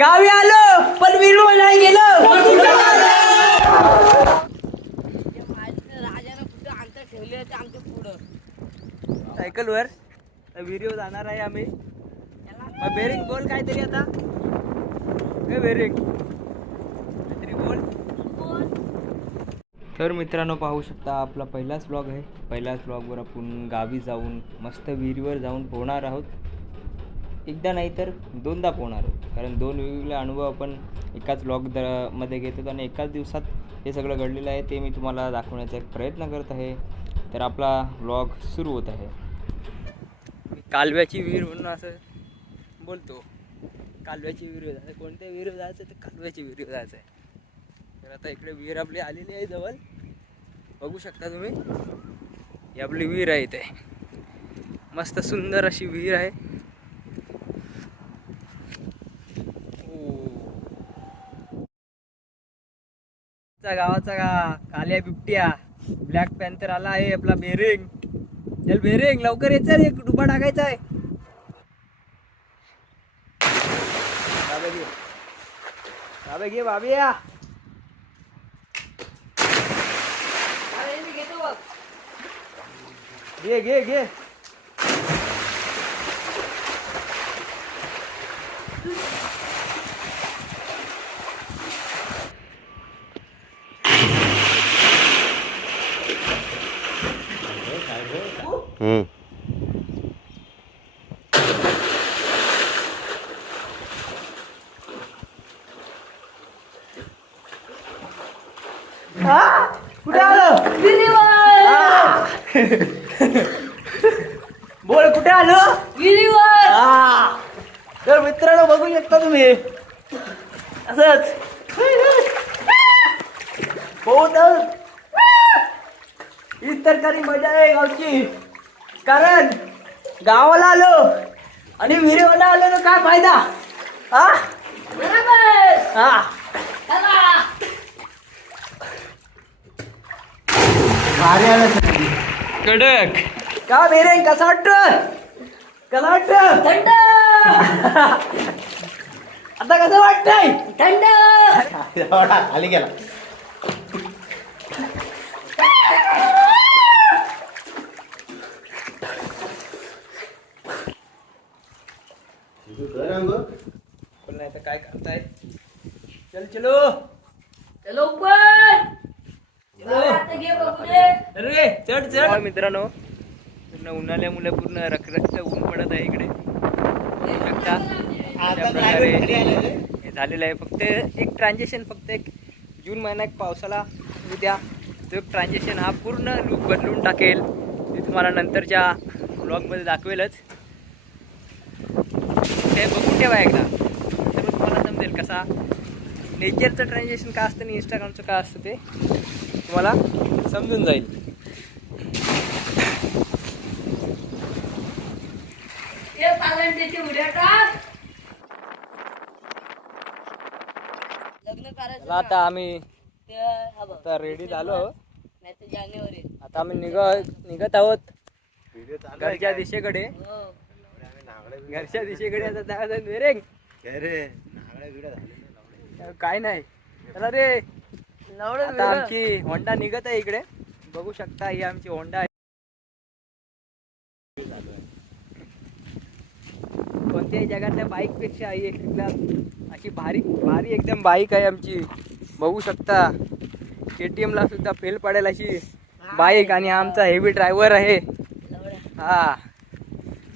गावी आलो पण विरू नाही गेलो. राजानं कुठं अंतर ठेवले होते आमच्या पुढं सायकलवर व्हिडिओ जाणार आहे आम्ही. मग बेरिंग बोल काहीतरी आता. बेरिंग काहीतरी बोल. तर मित्रांनो पाहू शकता आपला पहिलाच ब्लॉग आहे. पहिल्याच ब्लॉगवर आपण गावी जाऊन मस्त विहिरीवर जाऊन पोहणार आहोत. एकदा नाही तर दोनदा पोहणार आहोत, कारण दोन वेगवेगळे अनुभव आपण एकाच मध्ये घेतो आणि एकाच दिवसात हे सगळं घडलेलं आहे ते मी तुम्हाला दाखवण्याचा एक प्रयत्न करत आहे. तर आपला ब्लॉग सुरू होत आहे. कालव्याची विहीर म्हणून असं बोलतो. कालव्याची विहीर जायचं, कोणत्या विहीर जायचं तर कालव्याची विहीर जायचं आहे. तर आता इकडे विहीर आपली आलेली आहे जवळ, बघू शकता तुम्ही. ही आपली विहीर आहे इथे, मस्त सुंदर अशी विहीर आहे. गावाचा काल्या बिबट्या ब्लॅक पॅन्थर आला आहे आपला बेरिंग. चल बेरिंग लवकर ये, चल एक डुबा टाकायचा आहे. बाबे घे बाबिया. घे घे घे. कुठे आलो? बोल कुठे आलो? विहिरीवर. तर मित्रांनो बघू शकता तुम्ही असंच बहुत हीच तर खरी मजा आहे गावची. कारण गावाला आलो आणि विहिरीवाला आलो ना काय फायदा. हा बरोबर. हा कडक का बेरिंग कसा वाटतं? कसा वाटतं? थंड आता कसं वाटतंय? थंड. खाली गेला. पण नाही तर काय करताय. चल चलो चलो ऊपर. आता घे बघू दे. अरे चढ चढ. मित्रांनो पूर्ण उन्हाळ्यामुळे पूर्ण रखरखत ऊन पडत आहे इकडे. बघू शकता अशा प्रकारे हे झालेलं आहे. फक्त एक ट्रान्झॅक्शन, फक्त एक जून महिना एक पावसाला उद्या तो एक ट्रान्झॅक्शन हा पूर्ण लूक बदलून टाकेल. ते तुम्हाला नंतरच्या ब्लॉगमध्ये दाखवेलच. ते बघून ठेवा एकदा, तर तुम्हाला समजेल कसा नेचरचं ट्रान्झॅक्शन काय असतं आणि इंस्टाग्रामचं काय असतं ते तुम्हाला समजून जाईल. ते पालंट्याची उड्या टाक. लग्न करायचं आता आम्ही ते हा बघ. आता रेडी झालो. नाही तर जानेवारी. आता आम्ही निघत आहोत घरच्या दिशेकडे. हो. घरच्या दिशेकडे आता जायचं बेरिंग. काय नाही चला रे. आता आमची होंडा निघत आहे इकडे, बघू शकता. ही आमची होंडा आहे. कोणत्याही जगातल्या बाईक पेक्षा ही एकदम अशी भारी भारी एकदम बाईक आहे आमची. बघू शकता KTM ला सुद्धा फेल पडेल अशी बाईक. आणि आमचा हेवी ड्रायव्हर आहे हा,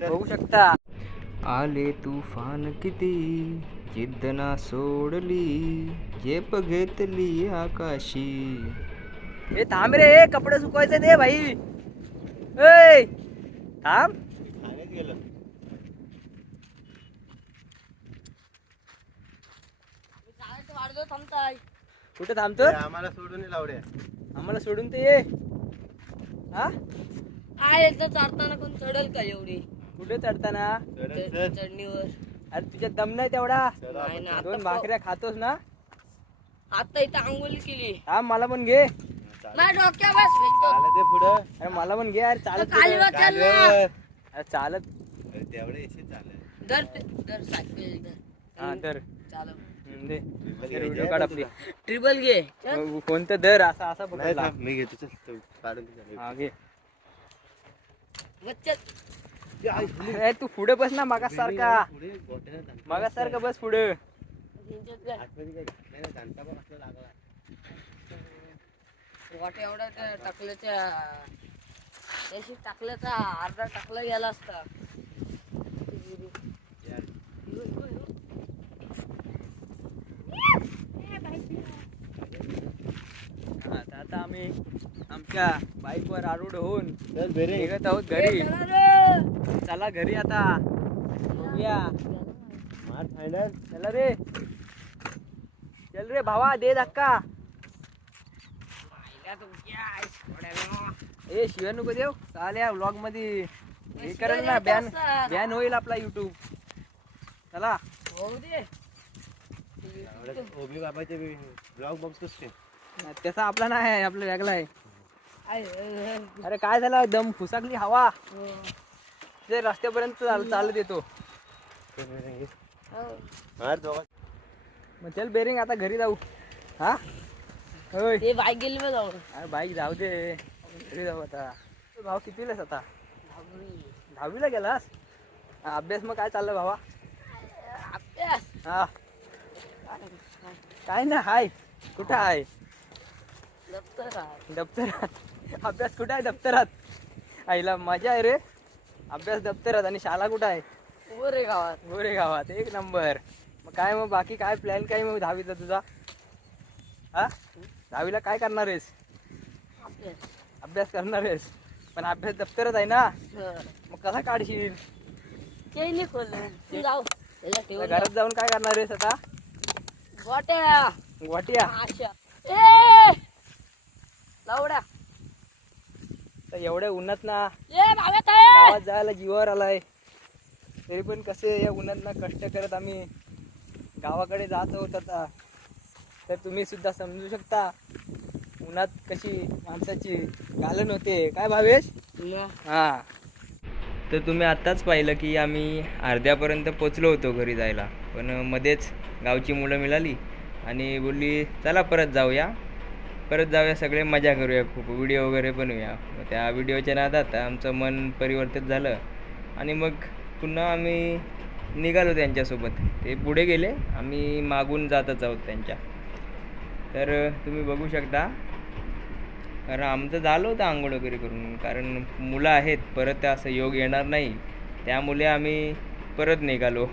बघू शकता. आले तुफान किती जिद्द ना सोडली, झेप घेतली आकाशी. हे थांब रे, कपडे सुकवायचे दे भाई. ए थांब. वाढलो थांबताय. कुठे थांबतो? आम्हाला सोडून लावड्या. आम्हाला सोडून ते ये. हा आहे तर चढताना कोण चढल का एवढी? कुठे चढताना? चढणीवर. अरे तुझ्या दम नाही तेवढा. नाही ना. दोन भाकऱ्या खातोस ना. आता इथं आंघोळ केली. हा मला पण घे. नाही डोक्या बस ते पुढं अरे मला पण घे यार. चालत खाली कुठं? वाचल ना. अरे चालत. तेवढे एसी चालत. धर सायकल धर. हा तर चालव. दे व्हिडिओ काढ आपली. ट्रिपल घे. कोणतं दर असा असा नाही पकडला. थांब, मी घेतो चल तो काढून दे जरा. हा घे. बच्चत. अरे तू पुढे बस ना मागास सारखा. पुढे गोट्याला जाणता. मागास सारखा बस पुढे. आतमध्ये काय घेतलंय ना, जाणता बघ आपल्याला लागला. वाटे एवढा टाकल्याच्या त्याशी टाकल्याचा अर्धा टाकला गेला असता. आता आम्ही आमच्या बाईकवर आरूढ होऊन चल बेरे. निघत आहोत घरी. चला घरी आता. बघूया. मार फायनल. चला रे. चल रे भावा दे धक्का. ए शिव्या नको देव. चाल्या व्लॉग मध्ये हे करेल ना. बॅन बॅन होईल आपला युट्यूब. चला. होऊ दे. ओबी बाबाचे ब्लॉग बघतोस की? त्याचा आपला नाही आहे, आपला वेगळा आहे. अरे काय झालं दम फुसाकली हवा. ते रस्त्यापर्यंत चालत येतो. चल बेरे घे. मार दोघा. मग चल बेरिंग आता घरी जाऊ. हा होय. ते बाईक गेली मग जाऊन. अरे बाईक जाऊ दे. घरी जाऊ आता. तू भाऊ कितवीलास आता? 10वीला गेलास. अभ्यास मग काय चाललं भावा? अभ्यास. हा काय ना हाय. कुठं आहे दप्तरात? अभ्यास कुठं आहे दप्तरात? आईला मजा आहे रे. अभ्यास दप्तरात आणि शाळा कुठं आहे? गोरे गावात. गोरे गावात. एक नंबर. मग काय मग बाकी काय प्लॅन काय मग 10वीचा तुझा? हा 10वीला काय करणार आहेस? अभ्यास. अभ्यास करणार आहेस पण अभ्यास दप्तरात आहे ना. हो. मग कसा काढशील? ते नाही खोललं. तू जाऊ त्याला ठेवून घरात जाऊन काय करणार आहेस आता? गोट्या. वाटिया. आशा. ए लावड्या. तर एवढ्या उन्हात ना ए बाबा गावात जायला जीवावर आलाय. तरी पण कसे या उन्हात ना कष्ट करत आम्ही गावाकडे जात आहोत आता. तर तुम्ही सुद्धा समजू शकता उन्हात कशी माणसाची घालन होते. काय भावेश? हा तर तुम्ही आत्ताच पाहिलं की आम्ही अर्ध्यापर्यंत पोचलो होतो घरी जायला. पण मध्येच गावची मुलं मिळाली आणि बोलली चला परत जाऊया सगळे मजा करूया, खूप व्हिडिओ वगैरे बनवूया. मग त्या व्हिडिओच्या नादात आमचं मन परिवर्तित झालं आणि मग पुन्हा आम्ही निघालो त्यांच्यासोबत. ते पुढे गेले, आम्ही मागून जातच आहोत त्यांच्या. तर तुम्ही बघू शकता कारण आमचं झालं होतं आंघोळ वगैरे करून. कारण मुलं आहेत, परत असं योग येणार नाही, त्यामुळे आम्ही परत निघालो.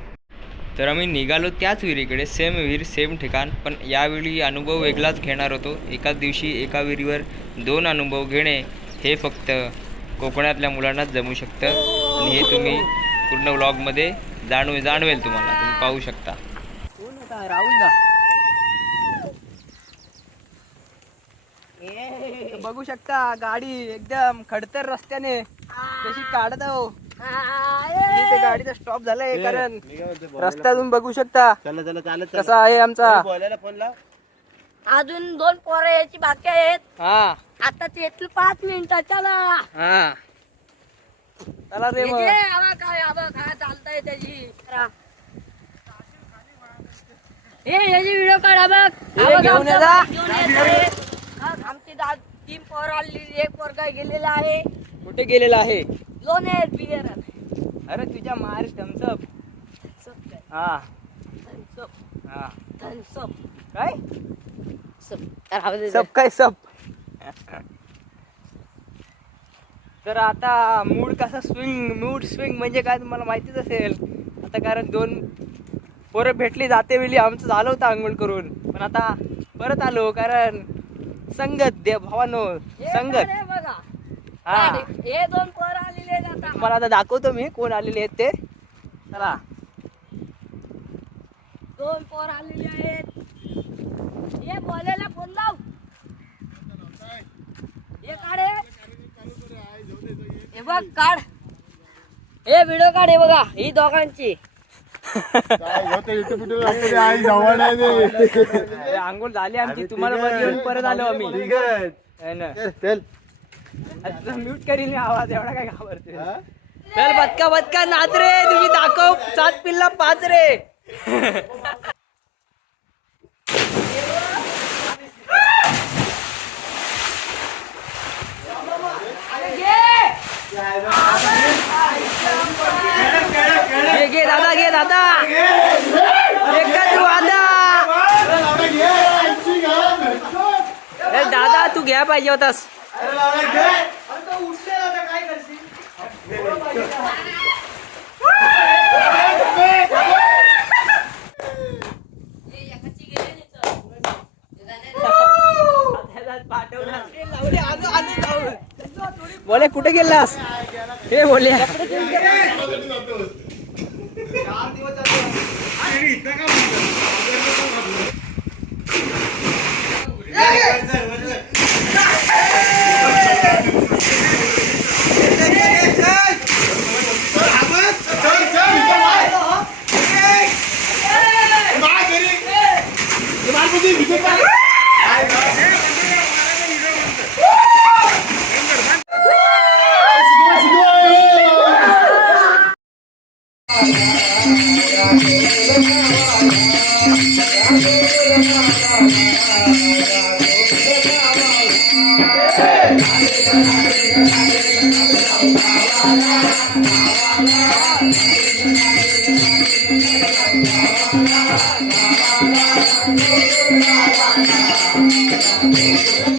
तर आम्ही निघालो त्याच विहिरीकडे, सेम विहीर सेम ठिकाण, पण यावेळी अनुभव वेगळाच घेणार होतो. एकाच दिवशी एका विहिरीवर 2 अनुभव घेणे हे फक्त कोकणातल्या मुलांनाच जमू शकतं. आणि हे तुम्ही पूर्ण व्लॉगमध्ये जाणवेल तुम्हाला. तुम्ही पाहू शकता. कोण होता? राहुल दा. बघू शकता गाडी एकदम खडतर रस्त्याने कशी काढत आहो. ते गाडीचा स्टॉप झालाय कारण रस्त्यातून बघू शकता चला चला चालत कसा आहे आमचा. बोलायला फोन लाव. अजून 2 पोरं यायची बाकी आहेत. हा आता ते येतील 5 मिनिटात. चला हा चला रे मग. काय चालतंय त्याची. याची व्हिडिओ काढा बघ. घेऊन ये जा. आमची 3 पोरं आलेली, 1 पोरगा गेलेला आहे. कुठे गेलेला आहे? लोणेर बिगर. अरे तुझ्या मार्च थम्सअप. हा हा काय सब काय सब. तर आता मूड कसा मूड स्विंग म्हणजे काय तुम्हाला माहितीच असेल आता. कारण 2 पोरं भेटली जाते वेळी आमचं झालं होतं आंघोळ करून, पण आता परत आलो कारण संगत दे भावानो, संगत. हा हे 2 पोरं आलेले आहेत आता. तुम्हाला आता दाखवतो मी कोण आलेले आहेत ते. चला 2 पोरं आलेले आहेत. हे बोलायला फोन लाव. हे काढ. हे बघ काढ. हे व्हिडिओ काढ. हे बघा ही दोघांची. आंघोळ झाली आमची, तुम्हाला पण घेऊन परत आलो आम्ही. चल म्यूट करील मी आवाज, एवढा काय घाबरते. चल बदका नाच रे, तुम्ही दाखव 7 पिल्ला 5 रे. या पाहिजे होतास. बोले कुठे गेलास हे बोले.